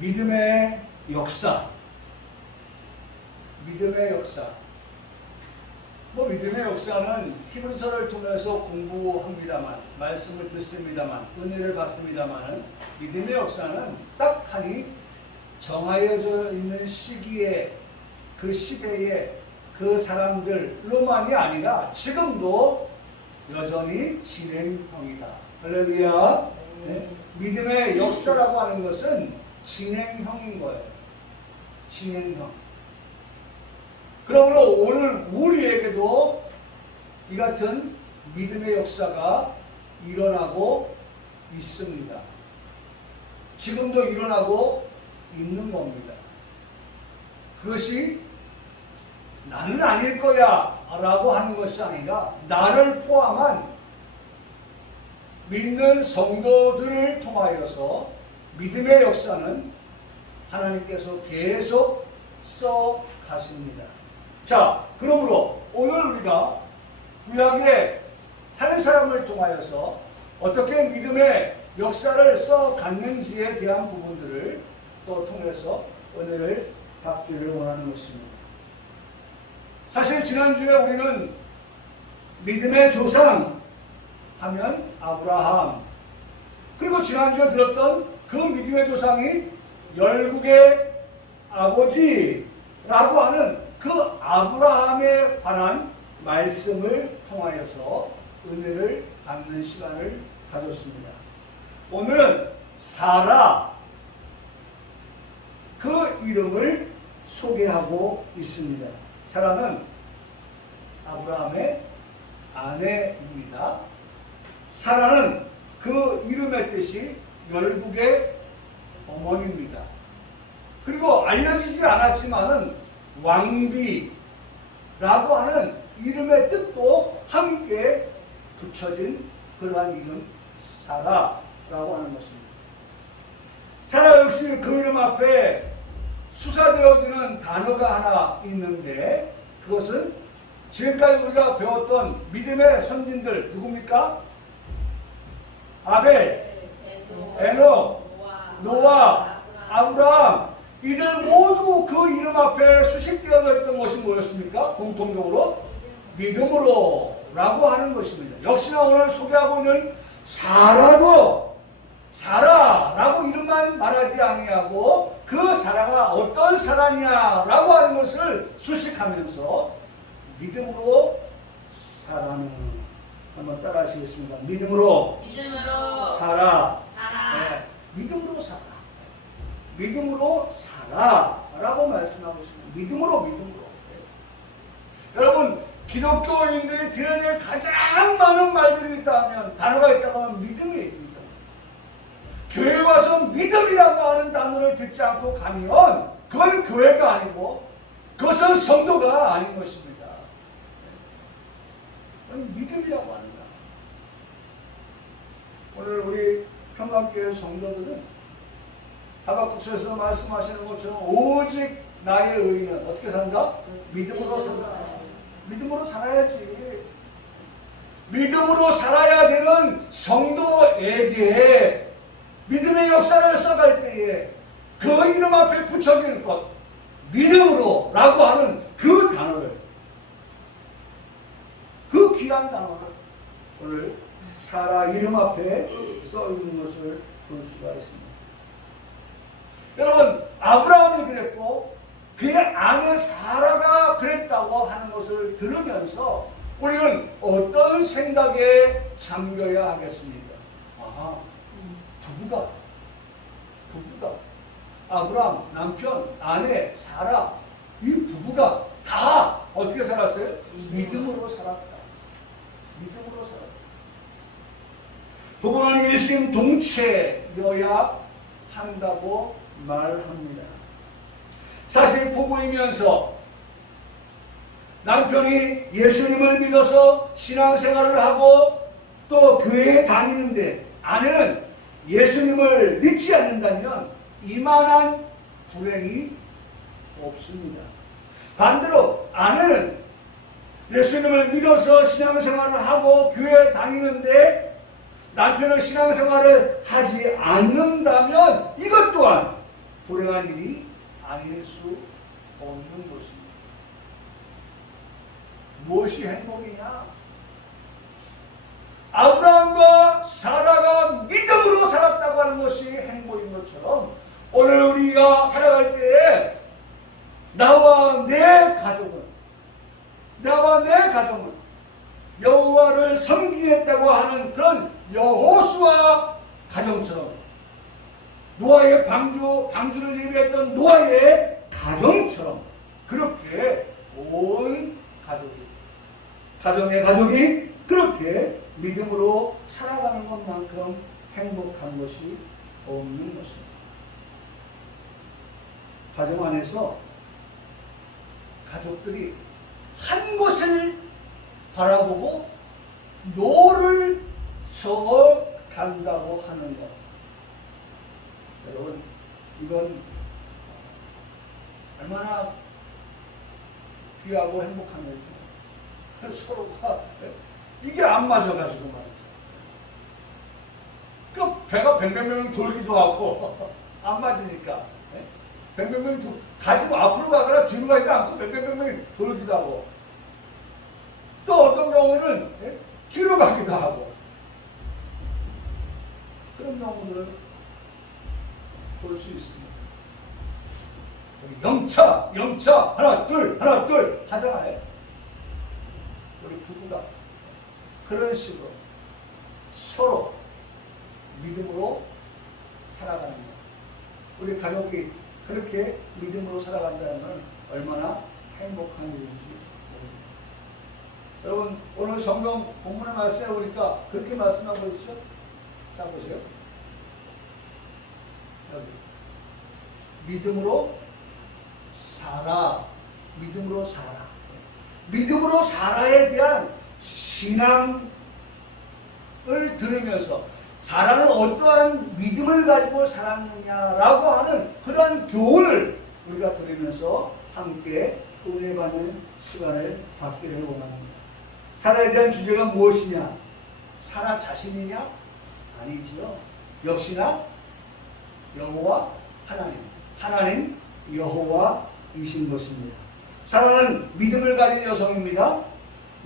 믿음의 역사. 믿음의 역사. 믿음의 역사는 히브리서를 통해서 공부합니다만, 말씀을 듣습니다만, 은혜를 받습니다만, 믿음의 역사는 딱하니 정하여져 있는 시기에, 그 시대에 그 사람들로만이 아니라 지금도 여전히 진행형이다. 할렐루야. 네. 믿음의 역사라고 하는 것은 진행형인 거예요. 진행형. 그러므로 오늘 우리에게도 이 같은 믿음의 역사가 일어나고 있습니다. 지금도 일어나고 있는 겁니다. 그것이 나는 아닐 거야 라고 하는 것이 아니라 나를 포함한 믿는 성도들을 통하여서 믿음의 역사는 하나님께서 계속 써 가십니다. 자, 그러므로 오늘 우리가 구약의 한 사람을 통하여서 어떻게 믿음의 역사를 써 갔는지에 대한 부분들을 또 통해서 은혜를 받기를 원하는 것입니다. 사실 지난주에 우리는 믿음의 조상 하면 아브라함, 그리고 지난주에 들었던 그 믿음의 조상이 열국의 아버지라고 하는 그 아브라함에 관한 말씀을 통하여서 은혜를 받는 시간을 가졌습니다. 오늘은 사라, 그 이름을 소개하고 있습니다. 사라는 아브라함의 아내입니다. 사라는 그 이름의 뜻이 열국의 어머니입니다. 그리고 알려지지 않았지만은 왕비라고 하는 이름의 뜻도 함께 붙여진 그러한 이름 사라라고 하는 것입니다. 사라 역시 그 이름 앞에 수사되어지는 단어가 하나 있는데 그것은 지금까지 우리가 배웠던 믿음의 선진들 누굽니까? 아벨, 에녹, 노아, 아브라함, 이들 모두 그 이름 앞에 수식되어 있던 것이 뭐였습니까? 공통적으로 믿음으로 라고 하는 것입니다. 역시나 오늘 소개하고 있는 사라도 사라라고 이름만 말하지 아니하고 그 사라가 어떤 사라냐라고 하는 것을 수식하면서 믿음으로 사라는 한번 따라 하시겠습니다. 믿음으로 살아. 네, 믿음으로 살아. 믿음으로 살아라고 말씀하고 있습니다. 믿음으로. 여러분, 기독교인들이 들어야 될 가장 많은 말들이 있다면, 단어가 있다고 하면 믿음이에요. 교회 와서 믿음이라고 하는 단어를 듣지 않고 가면 그건 교회가 아니고 그것은 성도가 아닌 것입니다. 그건 믿음이라고 합니다. 오늘 우리 평강교회 성도들은 하박국서에서 말씀하시는 것처럼 오직 나의 의인은 어떻게 산다? 믿음으로 산다. 믿음으로 살아야지. 믿음으로 살아야 되는 성도에게 믿음의 역사를 써갈 때에 그 이름 앞에 붙여질 것, 믿음으로 라고 하는 그 단어를, 그 귀한 단어를 오늘 사라 이름 앞에 써 있는 것을 볼 수가 있습니다. 여러분, 아브라함이 그랬고 그의 아내 사라가 그랬다고 하는 것을 들으면서 우리는 어떤 생각에 잠겨야 하겠습니까? 부부가 아브라함, 남편, 아내, 사라, 이 부부가 다 어떻게 살았어요? 믿음으로 살았다. 믿음으로 살았다. 부부는 일심동체여야 한다고 말합니다. 사실 부부이면서 남편이 예수님을 믿어서 신앙생활을 하고 또 교회에 다니는데 아내는 예수님을 믿지 않는다면 이만한 불행이 없습니다. 반대로 아내는 예수님을 믿어서 신앙생활을 하고 교회에 다니는데 남편은 신앙생활을 하지 않는다면 이것 또한 불행한 일이 아닐 수 없는 것입니다. 무엇이 행복이냐? 아브라함과 사라가 믿음으로 살았다고 하는 것이 행복인 것처럼 오늘 우리가 살아갈 때에 나와 내 가정은 여호와를 섬기겠다고 하는 그런 여호수아 가정처럼 노아의 방주를 예비했던 노아의 가정처럼 그렇게 온 가정이 그렇게 믿음으로 살아가는 것만큼 행복한 것이 없는 것입니다. 가정 안에서 가족들이 한 곳을 바라보고 노를 저어 간다고 하는 것. 여러분, 이건 얼마나 귀하고 행복한 거죠. 서로가 이게 안 맞아가지고 말이죠. 그 배가 뱅뱅뱅 돌기도 하고 안 맞으니까 뱅뱅뱅 가지고 앞으로 가거나 뒤로 가지도 않고 뱅뱅뱅 돌기도 하고 또 어떤 경우는 뒤로 가기도 하고 그런 경우를 볼 수 있습니다. 영차 하나 둘 하잖아요. 우리 부부가 그런 식으로 서로 믿음으로 살아가는 것. 우리 가족이 그렇게 믿음으로 살아간다는 건 얼마나 행복한 일인지 모릅니다. 여러분, 오늘 성경 본문의 말씀에 보니까 그렇게 말씀하고 있죠? 자, 보세요. 여기. 믿음으로 살아. 믿음으로 살아에 대한 신앙을 들으면서 사라는 어떠한 믿음을 가지고 살았느냐라고 하는 그런 교훈을 우리가 들으면서 함께 은혜받는 시간을 갖기를 원합니다. 사라에 대한 주제가 무엇이냐? 사라 자신이냐? 아니지요. 역시나 여호와 하나님 여호와이신 것입니다. 사라는 믿음을 가진 여성입니다.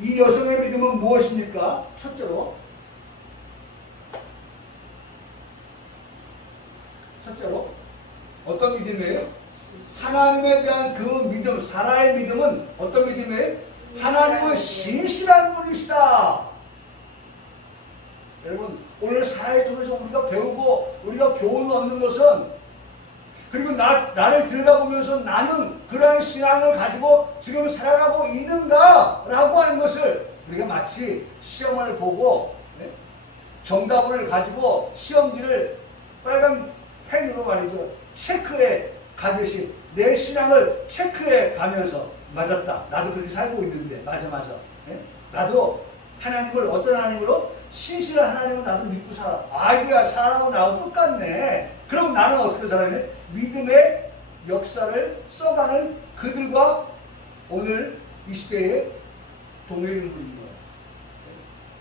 이 여성의 믿음은 무엇입니까? 첫째로 어떤 믿음이에요? 하나님에 대한 그 믿음, 사라의 믿음은 어떤 믿음이에요? 하나님은 신실한 분이시다. 여러분, 오늘 사라를 통해서 우리가 배우고 우리가 교훈을 얻는 것은 그리고 나를 들여다보면서 나는 그러한 신앙을 가지고 지금 살아가고 있는가? 라고 하는 것을 우리가 마치 시험을 보고 정답을 가지고 시험지를 빨간 펜으로 말이죠. 체크해 가듯이 내 신앙을 체크해 가면서 맞았다. 나도 그렇게 살고 있는데 맞아. 나도 하나님을 어떤 하나님으로? 신실한 하나님을 나도 믿고 살아. 아이고야 사람하고 나하고 똑같네. 그럼 나는 어떻게 살아야 믿음의 역사를 써가는 그들과 오늘 이 시대에 동일인 분인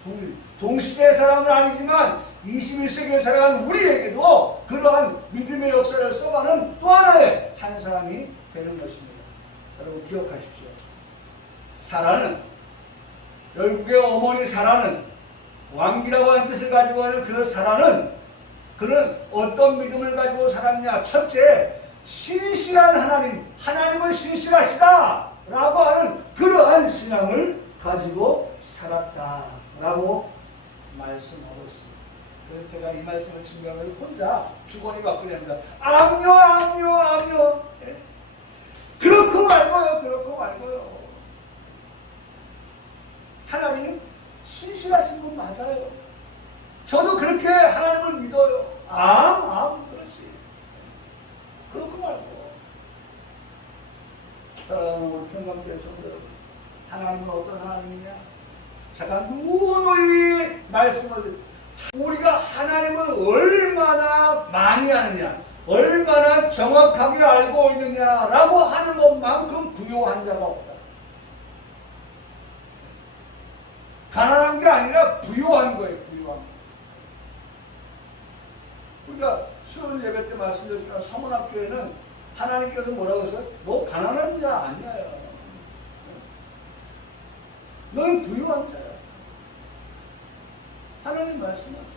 거예요. 동시대의 사람은 아니지만 21세기를 살아가는 우리에게도 그러한 믿음의 역사를 써가는 또 하나의 한 사람이 되는 것입니다. 여러분 기억하십시오. 사라는 열국의 어머니 사라는 왕비라고 하는 뜻을 가지고 하는 그 사라는 그는 어떤 믿음을 가지고 살았냐? 첫째, 신실한 하나님은 신실하시다 라고 하는 그러한 신앙을 가지고 살았다라고 말씀하고 있습니다. 그래서 제가 이 말씀을 증명을 혼자 주거니 받거니 합니다. 암요. 그렇고 말고요. 하나님 신실하신 분 맞아요. 저도 그렇게 하나님을 믿어요. 그렇지. 그렇고 말고. 우리 평강교회 성도 여러분, 하나님은 어떤 하나님이냐? 제가 누누이 말씀을 우리가 하나님을 얼마나 많이 아느냐, 얼마나 정확하게 알고 있느냐라고 하는 것만큼 부요한 자가 없다. 가난한 게 아니라 부요한 거예요. 부요한 거. 그러니까 수요일 예배 때 말씀드렸지만 서문학교에는 하나님께서 뭐라고 했어요? 너 가난한 자 아니야. 너는 부유한 자야. 하나님 말씀하세요.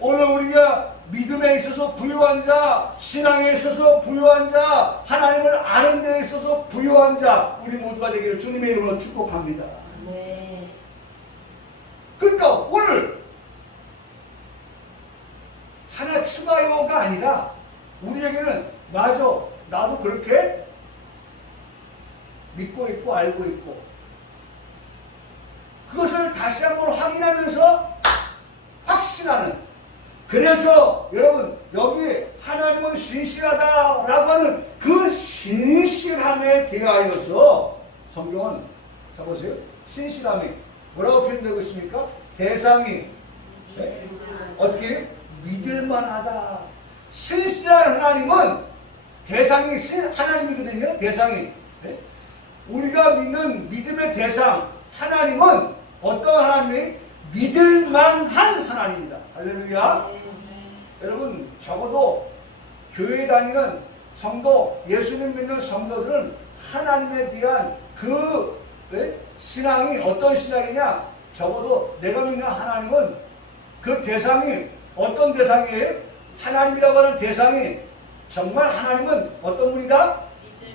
오늘 우리가 믿음에 있어서 부유한 자, 신앙에 있어서 부유한 자, 하나님을 아는 데 있어서 부유한 자, 우리 모두가 되기를 주님의 이름으로 축복합니다. 네. 그러니까 오늘 하나 추가요가 아니라 우리에게는 맞아, 나도 그렇게 믿고 있고 알고 있고 그것을 다시 한번 확인하면서 확신하는. 그래서 여러분 여기 하나님은 신실하다라고 하는 그 신실함에 대하여서 성경은 자 보세요. 신실함이 뭐라고 표현되고 있습니까? 대상이 네? 어떻게 믿을만하다. 신실한 하나님은 대상이 하나님이거든요. 대상이 네? 우리가 믿는 믿음의 대상 하나님은 어떤 하나님이 믿을만한 하나님입니다. 할렐루야. 여러분 적어도 교회 다니는 성도, 예수님 믿는 성도들은 하나님에 대한 그 네? 신앙이 어떤 신앙이냐? 적어도 내가 믿는 하나님은 그 대상이 어떤 대상이에요? 하나님이라고 하는 대상이 정말 하나님은 어떤 분이다?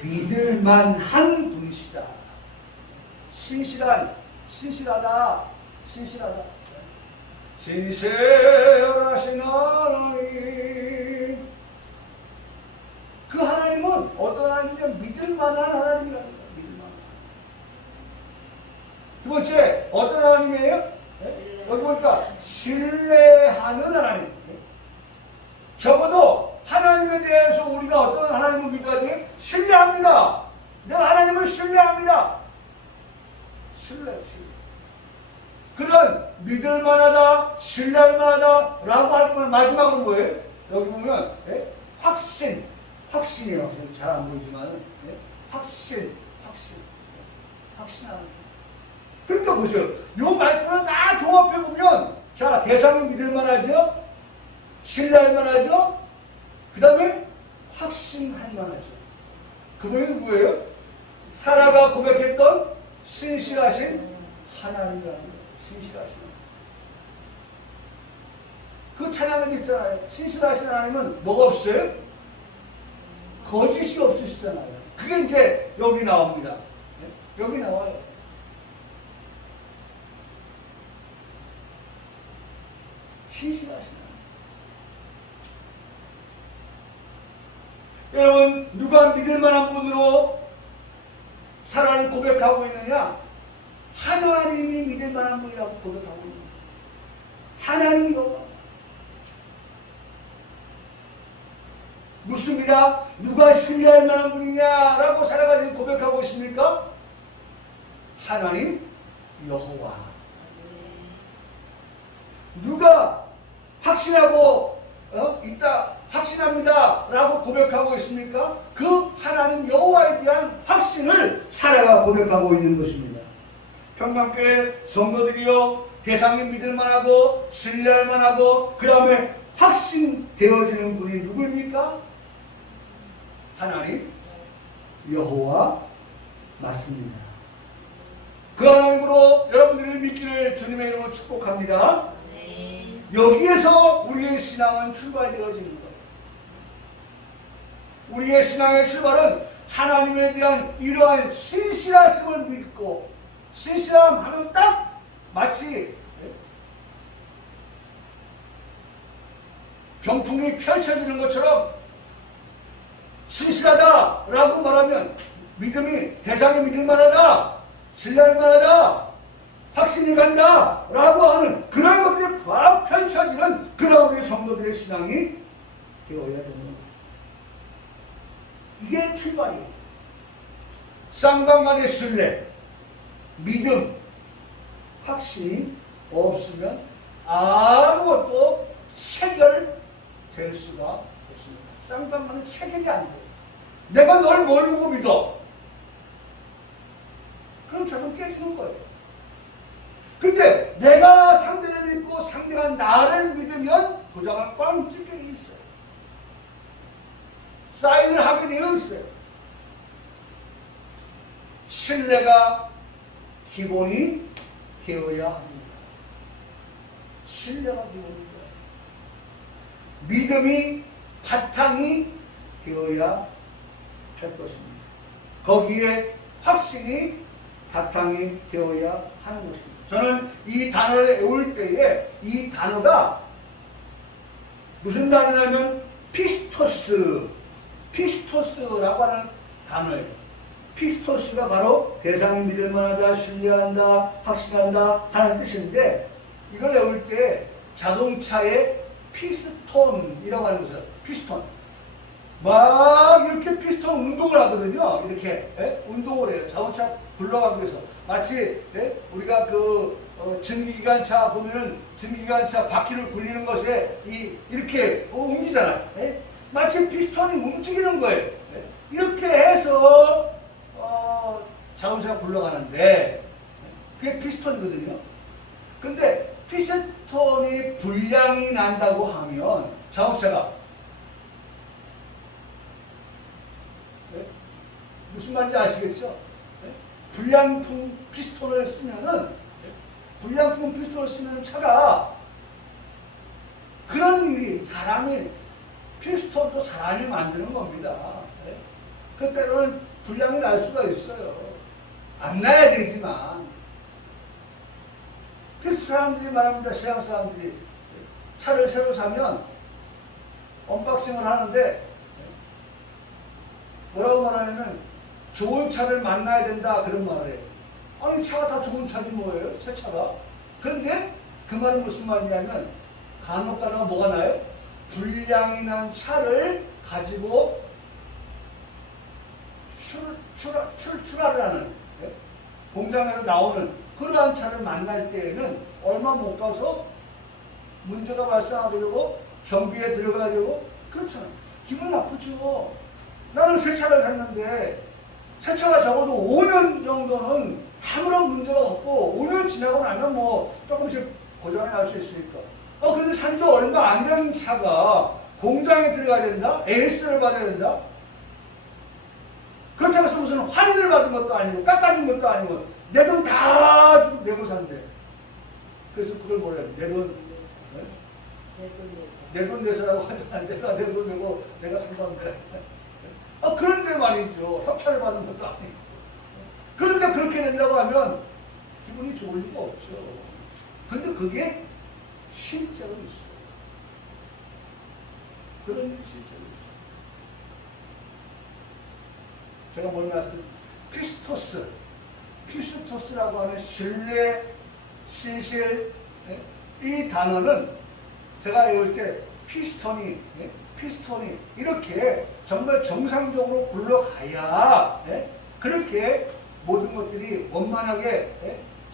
믿을만한 분이시다. 신실하다. 신실하신 하나님. 그 하나님은 어떤 하나님이냐? 믿을만한 하나님이랍니다. 믿을만한. 두 번째, 어떤 하나님이에요? 네? 여기 보니까 신뢰하는 하나님. 네? 적어도 하나님에 대해서 우리가 어떤 하나님을 믿어야 돼요? 신뢰합니다. 내가 하나님을 신뢰합니다. 신뢰. 그런 믿을만하다, 신뢰할만하다 라고 하면 마지막으로 뭐예요? 여기 보면 예? 확신이에요. 잘 안 보이지만 예? 확신하는. 그러니까 보세요. 이 말씀을 다 종합해 보면 자 대상이 믿을만하죠, 신뢰할만하죠, 그 다음에 확신할만하죠. 그분이 누구예요? 사라가 고백했던 신실하신 하나님이라는 거예요. 신실하신 그 찬양은 있잖아요. 신실하신 하나님은 뭐가 없어요? 거짓이 없으시잖아요. 그게 이제 여기 나옵니다. 네? 여기 나와요. 신실하신 하나님. 여러분 누가 믿을 만한 분으로 사랑을 고백하고 있느냐? 하나님이 믿을 만한 분이라고 고백하고 있는 거예요. 하나님이요. 묻습니다. 누가 신뢰할 만한 분이냐라고 살아가지고 고백하고 있습니까? 하나님 여호와. 누가 확신하고 있다, 확신합니다 라고 고백하고 있습니까? 그 하나님 여호와에 대한 확신을 살아가 고백하고 있는 것입니다. 평강교회 성도들이요, 대상이 믿을만하고 신뢰할만하고 그 다음에 확신되어지는 분이 누구입니까? 하나님 여호와 맞습니다. 그 하나님으로 여러분들이 믿기를 주님의 이름으로 축복합니다. 네. 여기에서 우리의 신앙은 출발되어지는 거예요. 우리의 신앙의 출발은 하나님에 대한 이러한 신실하심을 믿고, 신실함 하면 딱 마치 병풍이 펼쳐지는 것처럼 신실하다라고 말하면 믿음이, 대상이 믿을만하다, 신뢰할만하다, 확신이 간다 라고 하는 그런 것들이 막 펼쳐지는 그런 우리 성도들의 신앙이 되어야 되는 거예요. 이게 출발이에요. 쌍방간의 신뢰, 믿음, 확신이 없으면 아무것도 체결될 수가 없습니다. 쌍방간은 체결이 안 돼요. 내가 널 뭘 보고 믿어? 그럼 저는 깨지는 거예요. 근데 내가 상대를 믿고 상대가 나를 믿으면 도장을 꽝 찍게 있어. 사인을 하게 되어 있어요. 신뢰가 기본이 되어야 합니다. 신뢰가 기본입니다. 믿음이 바탕이 되어야 할 것입니다. 거기에 확신이 바탕이 되어야 하는 것입니다. 저는 이 단어를 외울 때에 이 단어가 무슨 단어냐면 피스토스라고 하는 단어예요. 피스토스가 바로 대상이 믿을 만하다, 신뢰한다, 확신한다 하는 뜻인데, 이걸 외울 때 자동차의 피스톤이라고 하는 것은 피스톤. 막 이렇게 피스톤 운동을 하거든요. 이렇게 운동을 해요. 자동차 굴러가기 위해서. 마치 우리가 증기기관차 보면은 증기기관차 바퀴를 굴리는 것에 이렇게 옮기잖아요. 마치 피스톤이 움직이는 거예요. 이렇게 해서 자동차가 굴러가는데 그게 피스톤이거든요. 근데 피스톤이 불량이 난다고 하면 자동차가 무슨 말인지 아시겠죠? 불량품 피스톤을 쓰면은 차가 그런 일이 사람이 피스톤도 사람이 만드는 겁니다. 그 때로는 불량이 날 수가 있어요. 안 나야 되지만. 그래서 사람들이 말합니다. 시장 사람들이 차를 새로 사면 언박싱을 하는데 뭐라고 말하냐면 좋은 차를 만나야 된다 그런 말을 해요. 아니 차가 다 좋은 차지 뭐예요? 새 차가. 그런데 그 말은 무슨 말이냐면 간혹 가다가 뭐가 나요? 불량이 난 차를 가지고 출하를 하는 공장에서 나오는 그러한 차를 만날 때에는 얼마 못 가서 문제가 발생하게 되고 정비에 들어가게 되고 그렇잖아요. 기분 나쁘죠. 나는 새 차를 샀는데 새 차가 적어도 5년 정도는 아무런 문제가 없고 5년 지나고 나면 뭐 조금씩 고장이 날 수 있으니까. 근데 산 지 얼마 안 된 차가 공장에 들어가야 된다? AS를 받아야 된다? 그렇다고 해서 무슨 할인을 받은 것도 아니고 깎아준 것도 아니고 내 돈 다 내고 산대. 그래서 그걸 뭐라 해? 내 돈 내서라고 하잖아. 내가 내 돈 내고 내가 산 건데. 그런데 말이죠. 협찬을 받은 것도 아니고. 그런데 그렇게 된다고 하면 기분이 좋을 리가 없죠. 근데 그게 실제로 있어요. 그런 일이 실제로 있어요. 제가 뭘 말씀드렸어요? 피스토스라고 하는 신뢰, 신실, 이 단어는 제가 외울 때 피스톤이 이렇게 정말 정상적으로 굴러가야 그렇게 모든 것들이 원만하게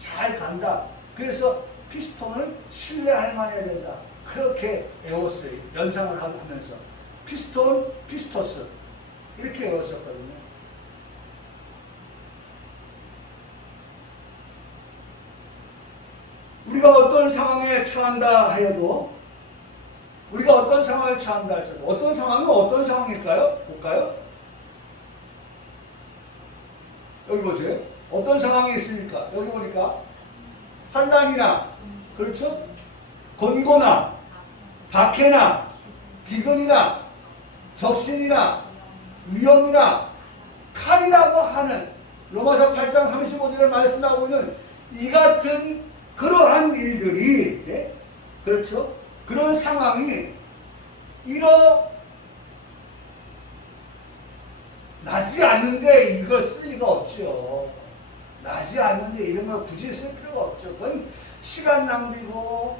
잘 간다. 그래서 피스톤을 신뢰할 만해야 된다. 그렇게 외웠어요. 연상을 하면서 피스톤, 피스토스 이렇게 외웠었거든요. 우리가 어떤 상황에 처한다 하여도 어떤 상황은 어떤 상황일까요? 볼까요? 여기 보세요. 어떤 상황이 있습니까? 여기 보니까 환난이나 그렇죠? 곤고나 박해나 기근이나 적신이나 위험이나 칼이라고 하는 로마서 8장 35절에 말씀하고 있는 이 같은 그러한 일들이 그렇죠? 그런 상황이 나지 않는데 이걸 쓸 리가 없죠. 나지 않는데 이런 걸 굳이 쓸 필요가 없죠. 그건 시간 낭비고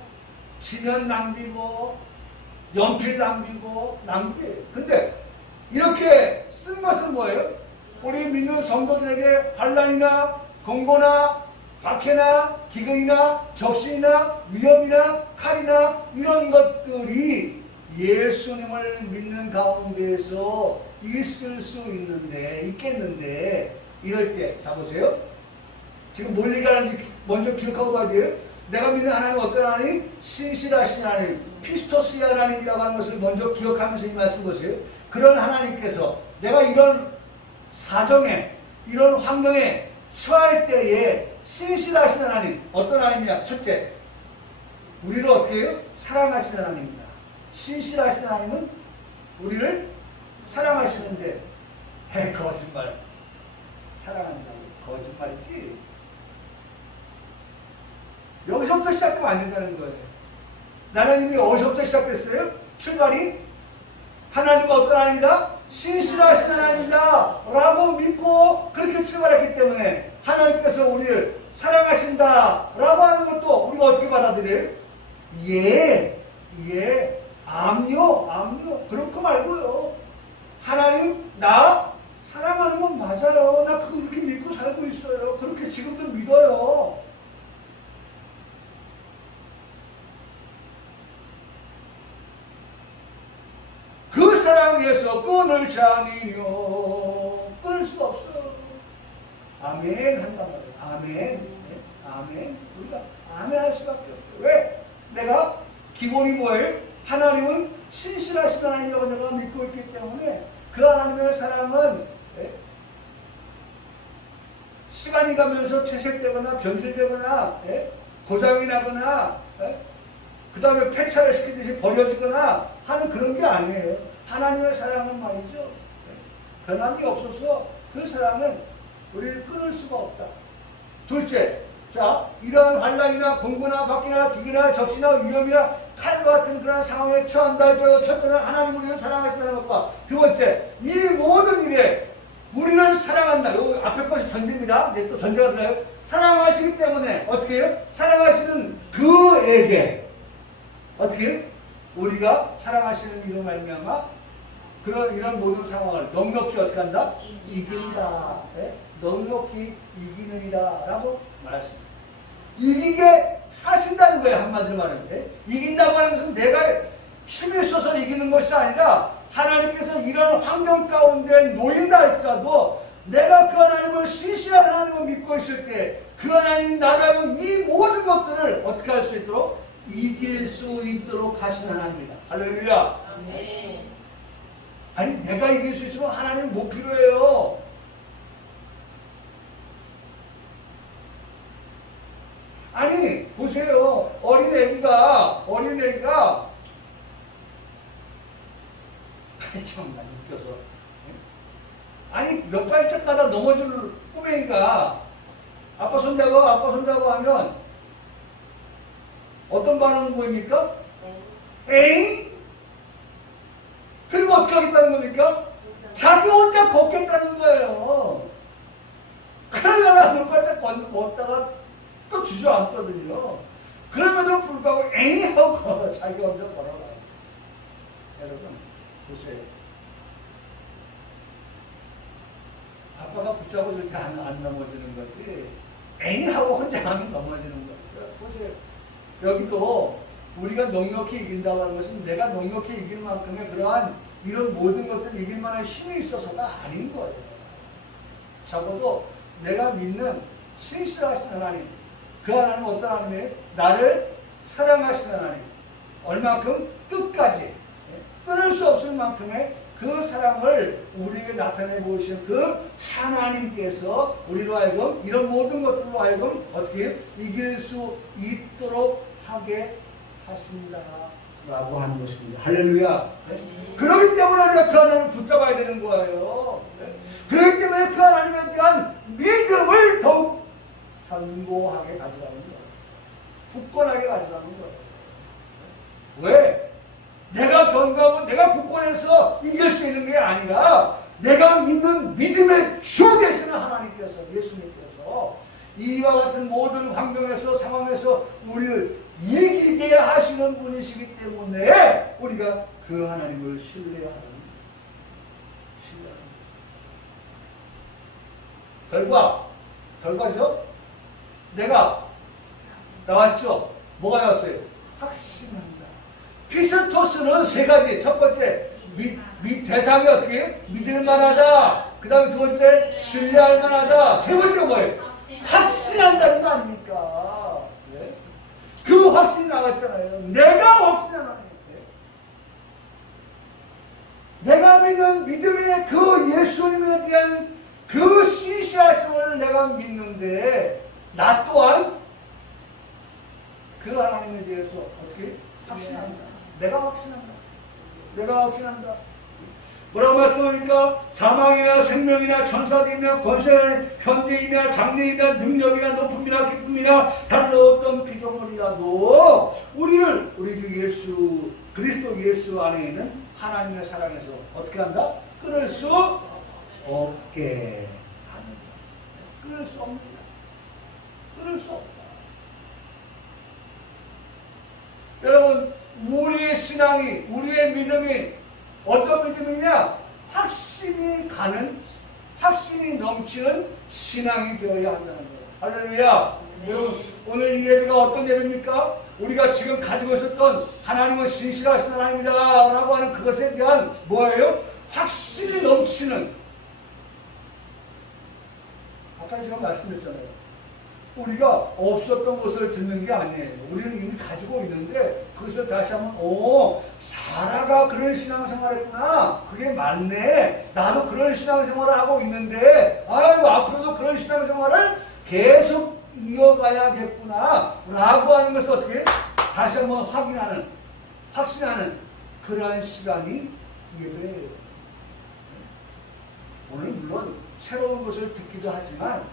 지면 낭비고 연필 낭비고 낭비예요. 근데 이렇게 쓴 것은 뭐예요? 우리 믿는 성도들에게 환난이나 공고나 박해나 기근이나 적신이나 위험이나 칼이나 이런 것들이 예수님을 믿는 가운데에서 있을 수 있겠는데 이럴 때 자 보세요. 지금 뭘 얘기하는지 먼저 기억하고 가야 돼요. 내가 믿는 하나님은 어떤 하나님? 신실하신 하나님, 피스토스의 하나님이라고 하는 것을 먼저 기억하면서 이 말씀 보세요. 그런 하나님께서 내가 이런 사정에, 이런 환경에 처할 때에 신실하신 하나님, 어떤 하나님이냐? 첫째, 우리를 어떻게 해요? 사랑하시는 하나님입니다. 신실하신 하나님은 우리를 사랑하시는데, 거짓말. 사랑한다고. 거짓말이지. 여기서부터 시작하면 안 된다는 거예요. 하나님이 어디서부터 시작됐어요? 출발이 하나님은 어떤 하나님이다? 신실하신 하나님이다 라고 믿고 그렇게 출발했기 때문에 하나님께서 우리를 사랑하신다 라고 하는 것도 우리가 어떻게 받아들여요? 예, 암요. 그렇고 말고요. 하나님, 나 사랑하는 건 맞아요. 나 그거 그렇게 믿고 살고 있어요. 그렇게 지금도 믿어요. 그 사랑 위해서 끊을 자니요. 끊을 수가 없어. 아멘 한단 말이에요. 아멘. 아멘. 우리가 아멘 할 수밖에 없어요. 왜? 내가 기본이 뭐예요? 하나님은 신실하신 하나님이라고 내가 믿고 있기 때문에 그 하나님의 사랑은 시간이 가면서 퇴색되거나 변질되거나 고장이 나거나 그 다음에 폐차를 시키듯이 버려지거나 하는 그런 게 아니에요. 하나님의 사랑은 말이죠. 변함이 없어서 그 사랑은 우리를 끊을 수가 없다. 둘째, 자, 이러한 환난이나 공부나 박기나 기기나 적시나 위험이나 칼과 같은 그런 상황에 처한다 할지라도 첫째는 하나님 우리를 사랑하신다는 것과 두 번째, 이 모든 일에 우리를 사랑한다. 요 앞에 것이 전제입니다. 이제 또 전제가 들어요. 사랑하시기 때문에 어떻게 해요? 사랑하시는 그에게 어떻게 해요? 우리가 사랑하시는 이로 말미암아 이런 모든 상황을 넉넉히 어떻게 한다? 이긴다. 넉넉히 이기느니라 라고 말했습니다. 이기게 하신다는 거예요. 한마디로 말하면. 이긴다고 하는 것은 내가 힘을 써서 이기는 것이 아니라 하나님께서 이런 환경 가운데 놓인다 할지라도 내가 그 하나님을 신실한 하나님을 믿고 있을 때 그 하나님 나라는 이 모든 것들을 어떻게 할 수 있도록 이길 수 있도록 하신 하나님이다. 할렐루야. 아멘. 아니 내가 이길 수 있으면 하나님 못 필요해요. 아니 보세요. 어린애기가 정말 웃겨서 아니 몇 발짝 가다 넘어질 꼬맹이가 아빠 손잡아 하면 어떤 반응을 보입니까? 에잉? 그리고 어떻게 하겠다는 겁니까? 자기 혼자 걷겠다는 거예요. 그러다가 몇 발짝 걷다가 또 주저앉거든요. 그럼에도 불구하고 에잉 하고 자기 혼자 걸어가요. 여러분 보세요. 아빠가 붙잡고 이렇게 안 넘어지는 거지. 에잉 하고 혼자 가면 넘어지는 거예요. 보세요. 여기도 우리가 넉넉히 이긴다고 하는 것은 내가 넉넉히 이길 만큼의 그러한 이런 모든 것들을 이길 만한 힘이 있어서가 아닌 거예요. 적어도 내가 믿는 신실하신 하나님, 그 하나님은 어떤 하나님이에요? 나를 사랑하시는 하나님. 얼만큼? 끝까지. 끊을 수 없을 만큼의 그 사랑을 우리에게 나타내 보이신 그 하나님께서 우리로 하여금 이런 모든 것들로 하여금 어떻게 이길 수 있도록 하게 하신다 라고 하는 것입니다. 할렐루야. 그렇기 때문에 우리가 그 하나님을 붙잡아야 되는 거예요. 그렇기 때문에 그 하나님에 대한 믿음을 더욱 견고하게 가져가는 거예요. 굳건하게 가져가는 거예요. 왜? 내가 견고하고 내가 굳건해서 이길 수 있는 게 아니라 내가 믿는 믿음의 주 되시는 하나님께서, 예수님께서 이와 같은 모든 환경에서 상황에서 우리를 이기게 하시는 분이시기 때문에 우리가 그 하나님을 신뢰하는 결과죠. 내가 나왔죠. 뭐가 나왔어요? 확신한다. 피스토스는 세 가지. 첫 번째, 대상이 어떻게 해요? 믿을 만하다. 그 다음에 두 번째, 신뢰할 만하다. 세 번째가 뭐예요? 확신한다는 거 아닙니까? 네? 그 확신이 나갔잖아요. 내가 확신하는 내가 믿는 믿음의 그 예수님에 대한 그 신실하심을 내가 믿는데 나 또한 그 하나님에 대해서 어떻게 확신한다. 내가 확신한다. 내가 확신한다. 뭐라고 말씀합니까? 사망이나 생명이나 천사들이나 권세나 현재이나 장래이나 능력이나 높음이나 기쁨이나 다른 어떤 피조물이라도 우리를 우리 주 예수 그리스도 예수 안에 있는 하나님의 사랑에서 어떻게 한다? 끊을 수 없게 합니다. 끊을 수 없습니다. 끊을 수 없다. 여러분, 우리의 신앙이, 우리의 믿음이 어떤 믿음이냐? 확신이 가는, 확신이 넘치는 신앙이 되어야 한다는 거예요. 할렐루야. 여러분, 오늘 이 예배가 어떤 예배입니까? 우리가 지금 가지고 있었던 하나님은 신실하신 하나님이다 라고 하는 그것에 대한 뭐예요? 확신이 넘치는, 아까 제가 말씀드렸잖아요. 우리가 없었던 것을 듣는 게 아니에요. 우리는 이미 가지고 있는데 그것을 다시 한번 사라가 그런 신앙생활을 했구나. 그게 맞네. 나도 그런 신앙생활을 하고 있는데 아이고 앞으로도 그런 신앙생활을 계속 이어가야겠구나 라고 하는 것을 어떻게 다시 한번 확인하는, 확신하는 그러한 시간이 예배예요. 오늘 물론 새로운 것을 듣기도 하지만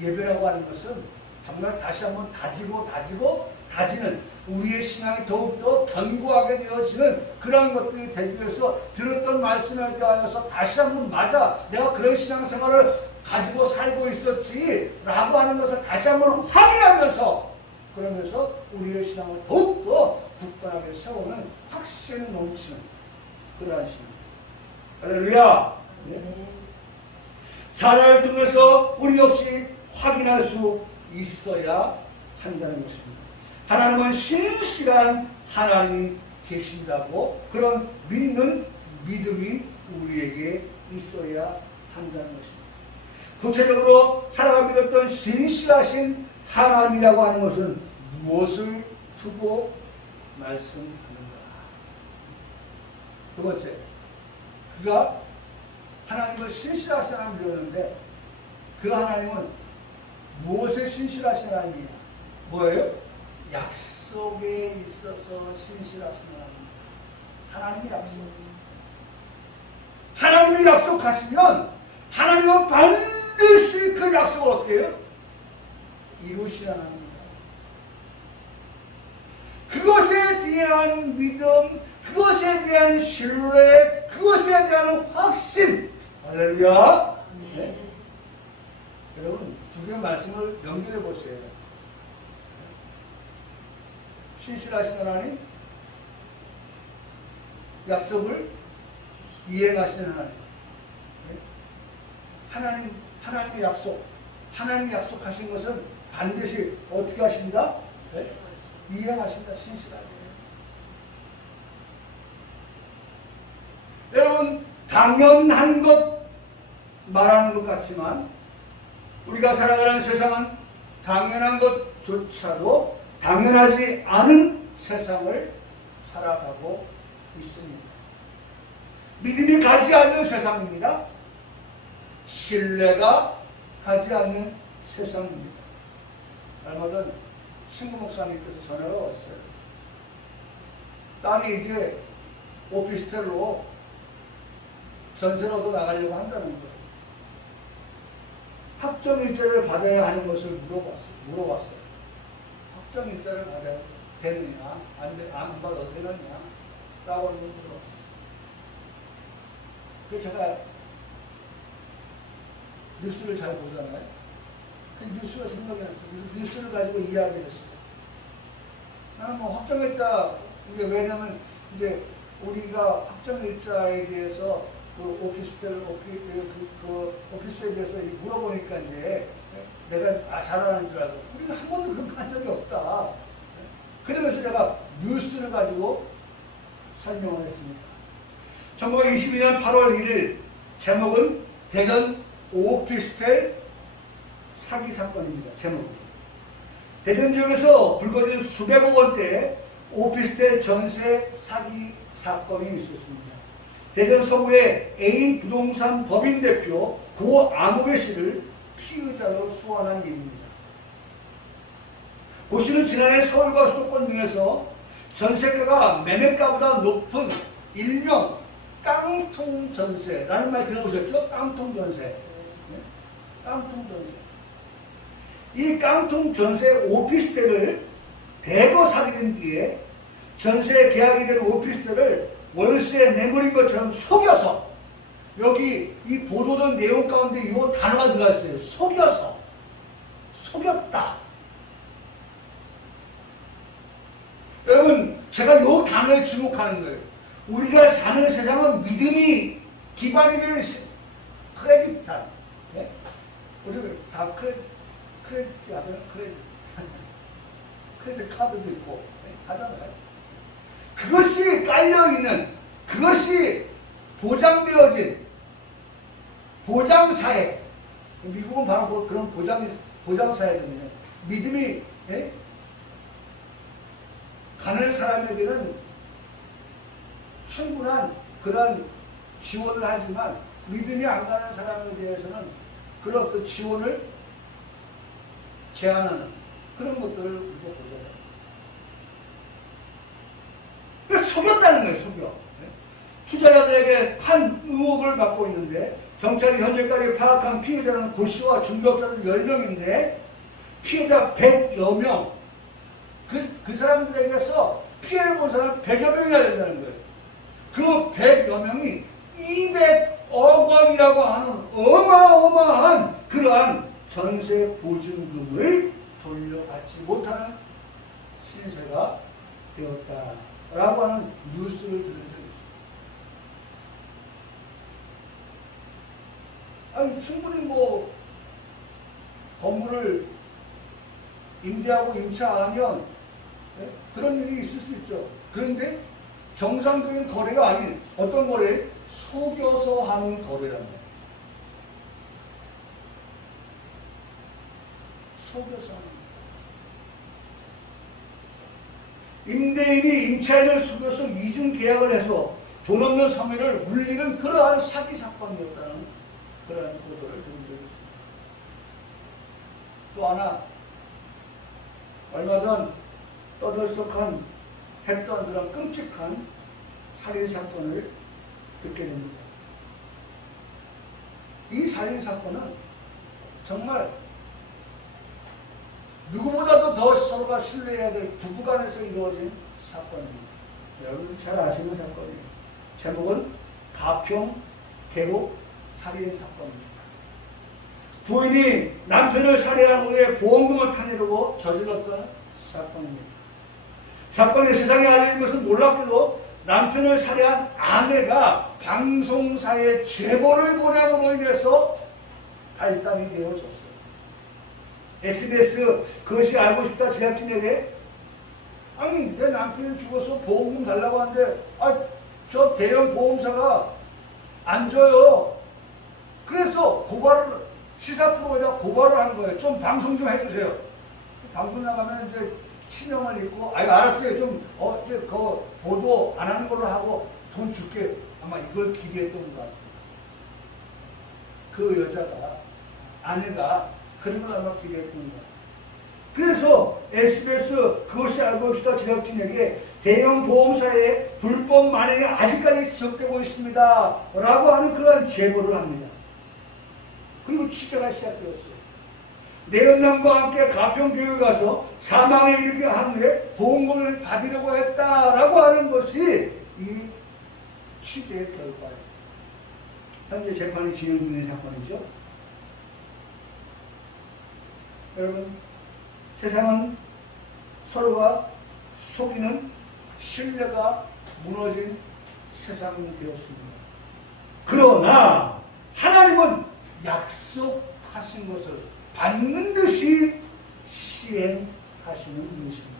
예배라고 하는 것은 정말 다시 한번 다지는 우리의 신앙이 더욱더 견고하게 되어지는 그런 것들이 되기 위해서 들었던 말씀에 대하여서 다시 한번 맞아 내가 그런 신앙생활을 가지고 살고 있었지 라고 하는 것을 다시 한번 확인하면서 그러면서 우리의 신앙을 더욱더 굳건하게 세우는 확신이 넘치는 그러한 신앙. 할렐루야. 네. 사라를 통해서 우리 역시 확인할 수 있어야 한다는 것입니다. 하나님은 신실한 하나님이 계신다고 그런 믿는 믿음이 우리에게 있어야 한다는 것입니다. 구체적으로 사람가 믿었던 신실하신 하나님이라고 하는 것은 무엇을 두고 말씀하는가? 두 번째, 그가 하나님을 신실하신 하나님 믿었는데 그 하나님은 무엇에 신실하신 하나님이냐? 뭐예요? 약속에 있어서 신실하신 하나님. 하나님이 약속. 하나님이 약속하시면 하나님은 반드시 그 약속을 어떻게 해요? 이루시는 하나님입니다. 그것에 대한 믿음, 그것에 대한 신뢰, 그것에 대한 확신. 할렐루야. 네? 여러분, 두 개의 말씀을 연결해 보세요. 신실하신 하나님, 약속을 이행하시는 하나님. 네? 하나님의 약속, 하나님이 약속하신 것은 반드시 어떻게 하십니다? 네? 이행하신다. 신실하게. 여러분, 당연한 것 말하는 것 같지만 우리가 살아가는 세상은 당연한 것조차도 당연하지 않은 세상을 살아가고 있습니다. 믿음이 가지 않는 세상입니다. 신뢰가 가지 않는 세상입니다. 얼마 전 친구 목사님께서 전화가 왔어요. 딸이 이제 오피스텔로 전세로도 나가려고 한다는 거예요. 학점일자를 받아야 하는 것을 물어봤어요. 학점일자를 받아야 되느냐, 안 받아도 되느냐, 라고 하는 걸 물어봤어요. 그래서 제가 뉴스를 잘 보잖아요. 그 뉴스가 생각이 났어요. 그래서 뉴스를 가지고 이야기를 했어요. 나는 뭐 학점일자, 왜냐면 이제 우리가 학점일자에 대해서 그 오피스에 대해서 물어보니까 이제 내가 잘하는 줄 알고 우리가 한 번도 그런 거 한 적이 없다. 그러면서 제가 뉴스를 가지고 설명을 했습니다. 1922년 8월 1일 제목은 대전 오피스텔 사기 사건입니다. 제목은 대전 지역에서 불거진 수백억 원대 오피스텔 전세 사기 사건이 있었습니다. 대전 서구의 애인 부동산 법인 대표 고 아무개 씨를 피의자로 소환한 일입니다. 고 씨는 지난해 서울과 수도권 등에서 전세가가 매매가보다 높은 일명 깡통 전세라는 말 들어보셨죠? 깡통 전세. 네? 깡통 전세. 이 깡통 전세 오피스텔을 대거 사들인 뒤에 전세 계약이 된 오피스텔을 월세 내버린 것처럼 속여서, 여기 이 보도된 내용 가운데 이 단어가 들어갔어요. 속여서. 속였다. 여러분, 제가 이 단어에 주목하는 거예요. 우리가 사는 세상은 믿음이 기반이 되는 크레딧 카드. 네? 우리 다 크레딧 하잖아요. 크레딧 카드도 있고 하잖아요. 그것이 깔려있는, 그것이 보장되어진 보장사회. 미국은 바로 그런 보장사회거든요. 믿음이 가는 사람에게는 충분한 그런 지원을 하지만, 믿음이 안 가는 사람에 대해서는 그런 그 지원을 제한하는 그런 것들을 우리가 보잖아요. 그래서 속였다는 거예요, 속여. 투자자들에게 판 의혹을 받고 있는데, 경찰이 현재까지 파악한 피해자는 고 씨와 중개업자들 10명인데, 피해자 100여 명, 그 사람들에게서 피해를 본 사람 100여 명이나 된다는 거예요. 그 100여 명이 200억 원이라고 하는 어마어마한 그러한 전세 보증금을 돌려받지 못하는 신세가 되었다라고 하는 뉴스를 들은 적이 있습니다. 아니, 충분히 건물을 임대하고 임차하면 그런 일이 있을 수 있죠. 그런데 정상적인 거래가 아닌 어떤 거래? 속여서 하는 거래랍니다. 속여서 하는 거래. 임대인이 임차인을 속여서 이중 계약을 해서 돈 없는 서민을 울리는 그러한 사기 사건이었다는 그러한 보도를 들은 적이 있습니다. 또 하나, 얼마 전 떠들썩한 했던 그런 끔찍한 살인사건을 듣게 됩니다. 이 살인사건은 정말 누구보다도 더 서로가 신뢰해야 될 부부간에서 이루어진 사건입니다. 여러분 잘 아시는 사건이에요. 제목은 가평 계곡 살인사건입니다. 부인이 남편을 살해한 후에 보험금을 타내려고 저질렀던 사건입니다. 사건이 세상에 알린 것은 놀랍게도 남편을 살해한 아내가 방송사에 제보를 보냄으로 인해서 발단이 되어졌어요. SBS 그것이 알고 싶다 제작진에게, 아니 내 남편이 죽어서 보험금 달라고 하는데 저 대형 보험사가 안 줘요. 그래서 시사 프로에다 고발을 하는 거예요. 좀 방송 좀 해주세요. 방송 나가면 이제 치명을 입고, 알았어요. 좀, 그 보도 안 하는 걸로 하고 돈 줄게. 아마 이걸 기대했던 것 같아요. 그 여자가, 아내가 그런 걸 아마 기대했던 것 같아요. 그래서 SBS 그것이 알고 싶다 제작진에게 대형 보험사의 불법 만행이 아직까지 지속되고 있습니다. 라고 하는 그런 제보를 합니다. 그리고 취재가 시작되었어요. 내연남과 함께 가평교육에 가서 사망에 이르게 한 후에 보험금을 받으려고 했다라고 하는 것이 이 취재의 결과예요. 현재 재판이 진행 중인 사건이죠. 여러분, 세상은 서로가 속이는 신뢰가 무너진 세상이 되었습니다. 그러나 하나님은 약속하신 것을 반드시 시행하시는 분이십니다.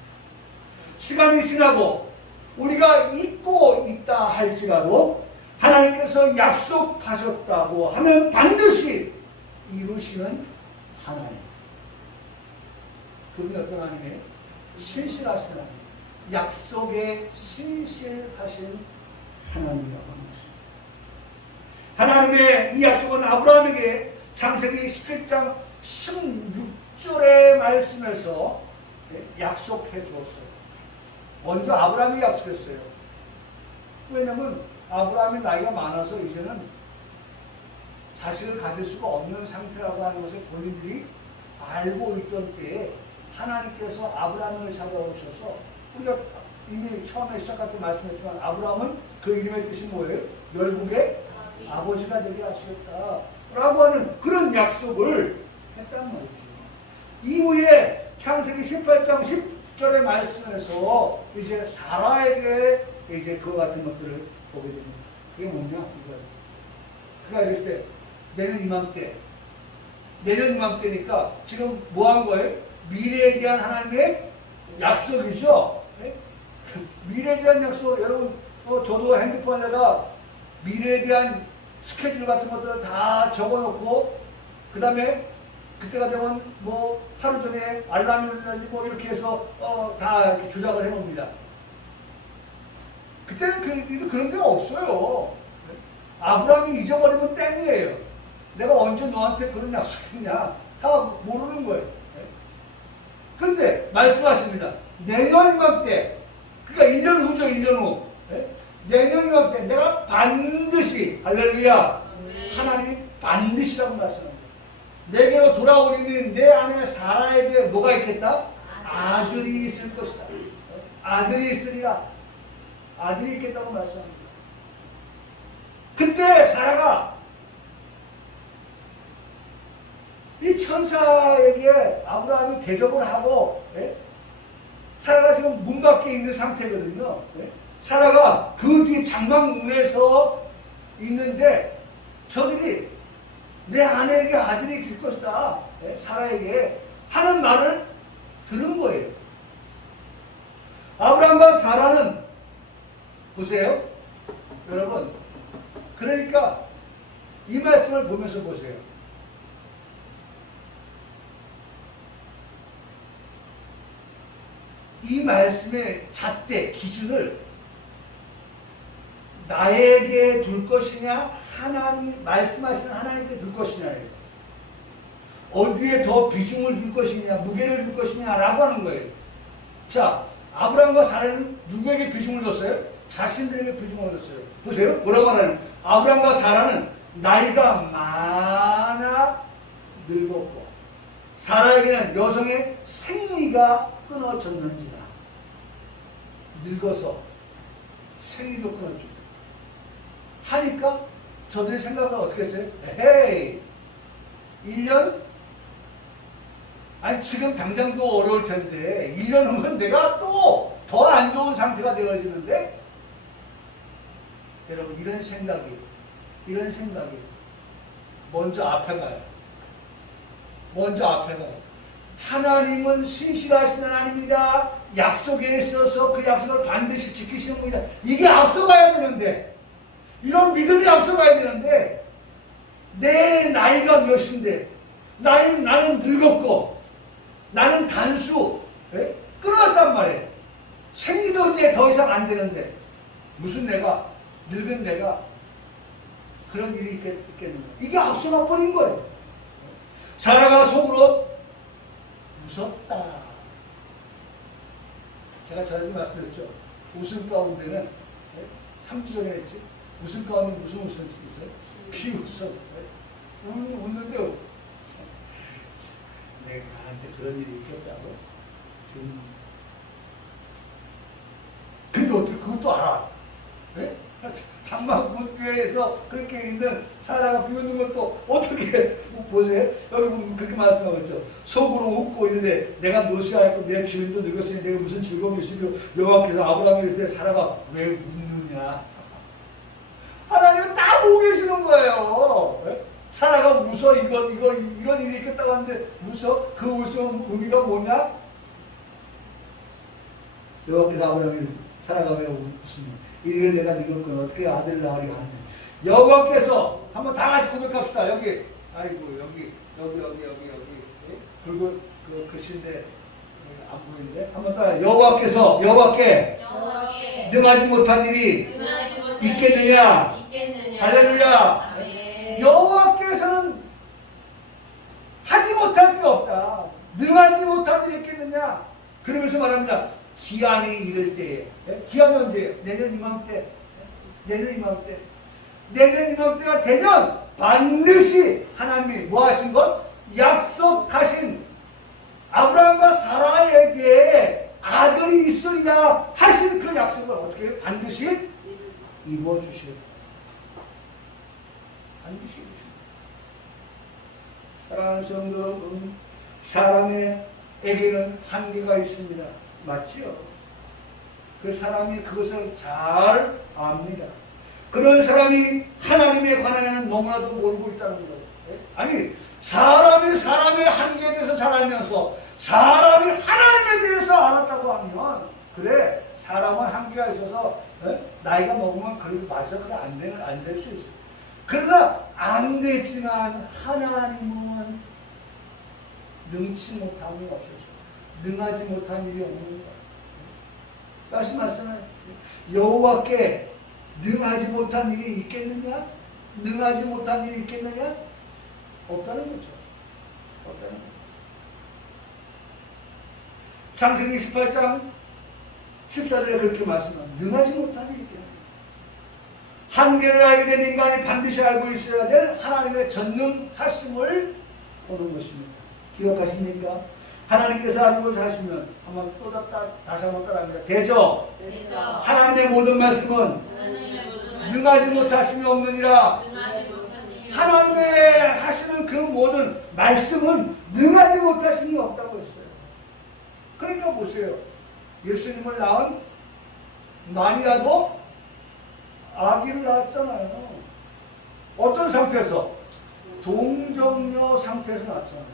시간이 지나고 우리가 잊고 있다 할지라도 하나님께서 약속하셨다고 하면 반드시 이루시는 하나님. 그분이 어떤 하나님이에요? 신실하신 하나님. 약속에 신실하신 하나님이라고 하는 것입니다. 하나님의 이 약속은 아브라함에게 창세기 17장 16절의 말씀에서 약속해 주었어요. 먼저 아브라함이 약속했어요. 왜냐하면 아브라함이 나이가 많아서 이제는 자식을 가질 수가 없는 상태라고 하는 것을 본인들이 알고 있던 때에 하나님께서 아브라함을 찾아오셔서 우리가 이미 처음에 시작할 때 말씀했지만 아브라함은 그 이름의 뜻이 뭐예요? 열국의 아버지가 되게 하시겠다 라고 하는 그런 약속을 했단 말이죠. 이후에 창세기 18장 10절의 말씀에서 이제 사라에게 이제 그와 같은 것들을 보게 됩니다. 그게 뭐냐? 그가 이랬을 때 내년 이맘때니까 지금 뭐 한 거예요? 미래에 대한 하나님의 약속이죠. 네? 미래에 대한 약속, 여러분 저도 핸드폰에다가 미래에 대한 스케줄 같은 것들을 다 적어놓고 그 다음에 그때가 되면 뭐 하루 전에 알람이 울리는지 뭐 이렇게 해서 다 이렇게 조작을 해놓습니다. 그때는 그런 게 없어요. 아브라함이 잊어버리면 땡이에요. 내가 언제 너한테 그런 약속했냐 다 모르는 거예요. 그런데 말씀하십니다. 내년 이맘때, 그러니까 1년 후죠. 1년 후. 내년 이맘때 내가 반드시 할렐루야 하나님이 반드시라고 말씀합니다. 내게로 돌아오리니 내 안에 사라에게 뭐가 있겠다? 아들이 있을 것이다. 아들이 있으리라. 아들이 있겠다고 말씀합니다. 그때 사라가 이 천사에게 아브라함이 대접을 하고 사라가 지금 문 밖에 있는 상태거든요. 사라가 그 뒤에 장막문에서 있는데 저들이 내 아내에게 아들이 있을 것이다. 사라에게 하는 말을 들은 거예요. 아브라함과 사라는 보세요. 여러분 그러니까 이 말씀을 보면서 보세요. 이 말씀의 잣대 기준을 나에게 둘 것이냐 하나님 말씀하시는 하나님께 둘 것이냐예요. 어디에 더 비중을 둘 것이냐 무게를 둘 것이냐라고 하는 거예요. 자, 아브라함과 사라는 누구에게 비중을 줬어요? 자신들에게 비중을 줬어요. 보세요. 뭐라고 하나요? 아브라함과 사라는 나이가 많아 늙었고 사라에게는 여성의 생리가 끊어졌는지라. 늙어서 생리도 끊어지고 하니까 저들의 생각은 어떻게 했어요? 에헤이 1년? 아니 지금 당장도 어려울 텐데 1년 후면 내가 또 더 안 좋은 상태가 되어지는데 여러분 이런 생각이 먼저 앞에 가요. 먼저 앞에 가요. 하나님은 신실하신 하나님이다. 약속에 있어서 그 약속을 반드시 지키시는 분이다. 이게 앞서가야 되는데 이런 믿음이 앞서가야 되는데 내 나이가 몇인데 나는 늙었고 나는 단수 끊어졌단 말이에요. 생리도 이제 더 이상 안 되는데 무슨 내가 늙은 내가 그런 일이 있겠는가. 이게 앞서가 버린 거예요. 사라가 속으로 무섭다. 제가 전에도 말씀드렸죠. 웃음 가운데는 3주 전에 했지. 웃음 가운데 무슨 웃음이 있어요? 비웃음. 웃는데 내가 나한테 그런 일이 있겠다고? 근데 어떻게 그것도 알아? 장막문교회에서 그렇게 있는 사라가 비웃는 것도 어떻게 보세요? 여기 보면 그렇게 말씀하고 있죠. 속으로 웃고 있는데 내가 노시하였고 내 주인도 늙었으니 내가 무슨 즐거움이 있으며 여호와께서 아브라함이 이럴 때 사라가 왜 웃느냐? 하나님은 다 보고 계시는 거예요. 사라가 웃어 이런 일이 있겠다고 하는데 웃어? 그 웃음 의미가 뭐냐? 여호와께서 아브라함이 사라가 왜 웃으며 이를 내가 늙었건 어떻게 아들을 낳으려 하느냐. 여호와께서 한번 다 같이 고백합시다. 여기 아이고 여기 붉은 그 글씨인데 안 보이는데 한번 따라. 여호와께 여호와께 능하지 못한 일이 능하지 못한 있겠느냐? 일이 있겠느냐? 할렐루야. 아멘. 여호와께서는 하지 못할 게 없다. 능하지 못한 일이 있겠느냐? 그러면서 말합니다. 기한이 이를 때에. 기한이 언제예요? 내년 이맘때. 내년 이맘때. 내년 이맘때가 되면 반드시 하나님이 뭐 하신 것? 약속하신 아브라함과 사라에게 아들이 있으리라 하신 그 약속을 어떻게 해요? 반드시 이루어주시오. 반드시 이루어주시오. 사랑하는 성도 여러분, 사람에게는 한계가 있습니다. 맞지요? 그 사람이 그것을 잘 압니다. 그런 사람이 하나님에 관하여는 너무나도 모르고 있다는 거예요. 아니, 사람이 사람의 한계에 대해서 잘 알면서 사람이 하나님에 대해서 알았다고 하면 그래, 사람은 한계가 있어서 나이가 먹으면 그래도 맞아, 그래 안 될 수 있어. 그러나 안 되지만 하나님은 능치 못함이 없어서 능하지 못한 일이 없는 거야. 말씀하셨잖아요. 여호와께 능하지 못한 일이 있겠느냐? 능하지 못한 일이 있겠느냐? 없다는 거죠. 없다는 거죠. 창세기 18장 14절에 그렇게 말씀합니다. 능하지 못한 일이 있겠느냐? 한계를 알게 된 인간이 반드시 알고 있어야 될 하나님의 전능하심을 보는 것입니다. 기억하십니까? 하나님께서 알고 사시면 한번 또 다시 한번 따라합니다. 되죠? 되죠. 하나님의 모든 말씀은 하나님의 모든 말씀 능하지 못하심이 없느니라. 능하지 못하심이 하나님의 하시는 그 모든 말씀은 능하지 못하심이 없다고 했어요. 그러니까 보세요. 예수님을 낳은 마리아도 아기를 낳았잖아요. 어떤 상태에서? 동정녀 상태에서 낳았잖아요.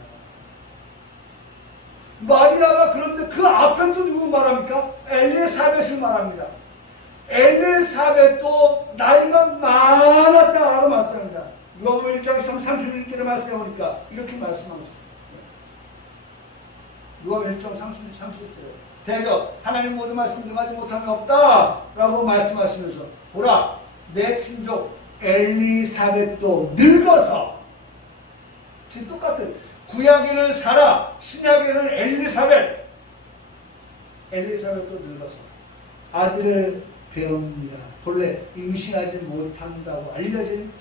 마리아가 그런데 그 앞에 또 누구 말합니까? 엘리사벳을 말합니다. 엘리사벳도 나이가 많았다라고 말씀합니다. 누가복음 1장 31절에 말씀해 보니까 이렇게 말씀하고 있습니다. 누가복음 1장 30절에 대저 하나님 모든 말씀 능하지 못함이 없다라고 말씀하시면서 보라, 내 친족 엘리사벳도 늙어서 지금 똑같은 구약에는 사라, 신약에는 엘리사벳도 늙어서 아들을 배웁니다. 본래 임신하지 못한다고 알려진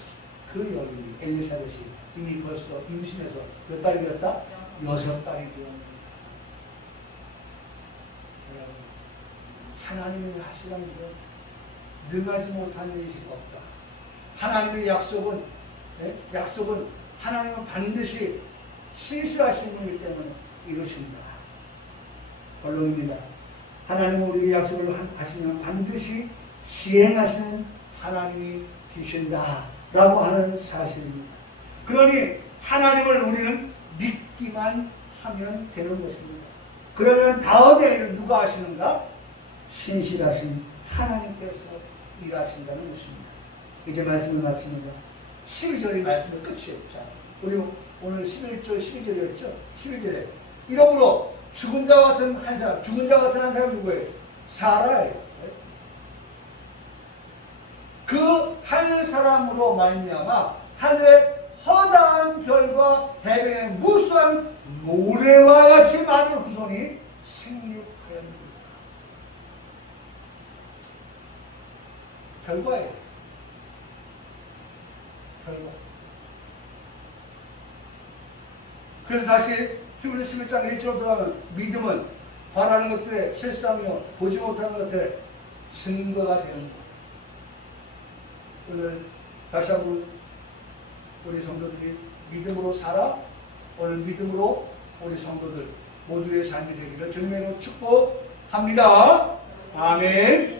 그 여인이 엘리사벳이 이미 벌써 임신해서 몇 달이 되었다? 6달이 되었습니다. 하나님이 하시라는 것 능하지 못한 일이 없다. 하나님의 약속은 하나님은 반드시 신실하신 분이기 때문에 이루십니다. 결론입니다. 하나님은 우리에게 약속을 하시면 반드시 시행하시는 하나님이 계신다라고 하는 사실입니다. 그러니 하나님을 우리는 믿기만 하면 되는 것입니다. 그러면 다음에 일은 누가 하시는가? 신실하신 하나님께서 일하신다는 것입니다. 이제 말씀을 마칩니다. 12절이 말씀의 끝이에요. 자, 우리 오늘 11절 12절이었죠? 12절에 이러므로 죽은 자 같은 한 사람 누구예요? 사라예요. 그 한 사람으로 말미암아 하늘의 허다한 별과 해변의 무수한 모래와 같이 많은 후손이 생육하였느니라. 결과예요. 결과. 그래서 다시 히브리서 11장 1절로 들어가면 믿음은 바라는 것들의 실상이요 보지 못하는 것들의 증거가 되는 것. 오늘 다시 한번 우리 성도들이 믿음으로 살아 오늘 믿음으로 우리 성도들 모두의 삶이 되기를 주님으로 축복합니다. 아멘.